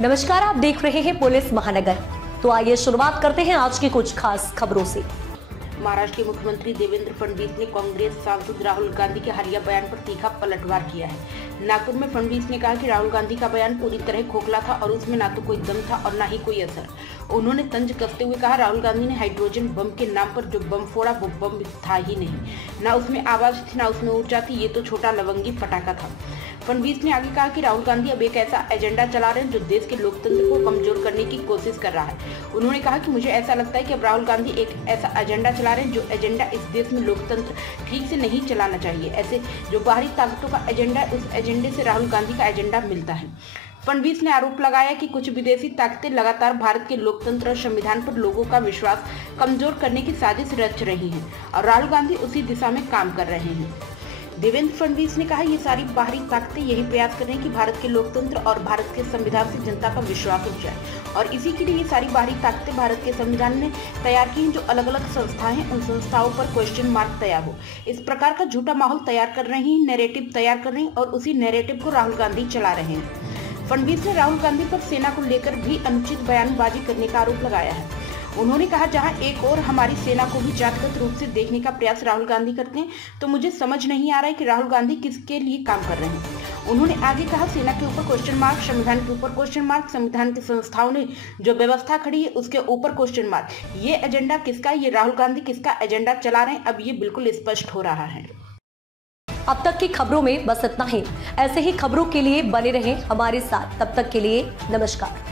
नमस्कार, आप देख रहे हैं पुलिस महानगर। तो आइए शुरुआत करते हैं आज की कुछ खास खबरों से। महाराष्ट्र के मुख्यमंत्री देवेंद्र फडणवीस ने कांग्रेस सांसद राहुल गांधी के हालिया बयान पर तीखा पलटवार किया है। नागपुर में फडणवीस ने कहा कि राहुल गांधी का बयान पूरी तरह खोखला था और उसमें ना तो कोई दम था और ना ही कोई असर। उन्होंने तंज कसते हुए कहा, राहुल गांधी ने हाइड्रोजन बम के नाम पर जो बम फोड़ा वो बम था ही नहीं, ना उसमें आवाज थी ना उसमें ऊर्जा थी, ये तो छोटा लवंगी पटाखा था। फडणवीस ने आगे कहा कि राहुल गांधी अब एक ऐसा एजेंडा चला रहे हैं जो देश के लोकतंत्र को कमजोर करने की कोशिश कर रहा है। उन्होंने कहा कि मुझे ऐसा लगता है कि अब राहुल गांधी एक ऐसा एजेंडा चला रहे हैं जो एजेंडा इस देश में लोकतंत्र ठीक से नहीं चलाना चाहिए। ऐसे जो बाहरी ताकतों का एजेंडा है, उस एजेंडे से राहुल गांधी का एजेंडा मिलता है। फडणवीस ने आरोप लगाया कि कुछ विदेशी ताकतें लगातार भारत के लोकतंत्र और संविधान पर लोगों का विश्वास कमजोर करने की साजिश रच रही हैं और राहुल गांधी उसी दिशा में काम कर रहे हैं। देवेंद्र फडणवीस ने कहा, ये सारी बाहरी ताकतें यही प्रयास कर रही हैं कि भारत के लोकतंत्र और भारत के संविधान से जनता का विश्वास उठ जाए और इसी के लिए ये सारी बाहरी ताकतें भारत के संविधान ने तैयार की हैं। जो अलग अलग संस्थाएं हैं, उन संस्थाओं पर क्वेश्चन मार्क तैयार हो, इस प्रकार का झूठा माहौल तैयार कर रही हैं, नैरेटिव तैयार कर रही हैं और उसी नैरेटिव को राहुल गांधी चला रहे हैं। फडणवीस ने राहुल गांधी पर सेना को लेकर भी अनुचित बयानबाजी करने का आरोप लगाया है। उन्होंने कहा, जहां एक और हमारी सेना को भी जातिगत रूप से देखने का प्रयास राहुल गांधी करते हैं, तो मुझे समझ नहीं आ रहा है कि राहुल गांधी किसके लिए काम कर रहे हैं। उन्होंने आगे कहा, सेना के ऊपर क्वेश्चन मार्क, संविधान के ऊपर क्वेश्चन मार्क, संविधान की संस्थाओं ने जो व्यवस्था खड़ी है उसके ऊपर क्वेश्चन मार्क। ये एजेंडा किसका, ये राहुल गांधी किसका एजेंडा चला रहे हैं, अब ये बिल्कुल स्पष्ट हो रहा है। अब तक की खबरों में बस इतना ही। ऐसे ही खबरों के लिए बने रहें हमारे साथ। तब तक के लिए नमस्कार।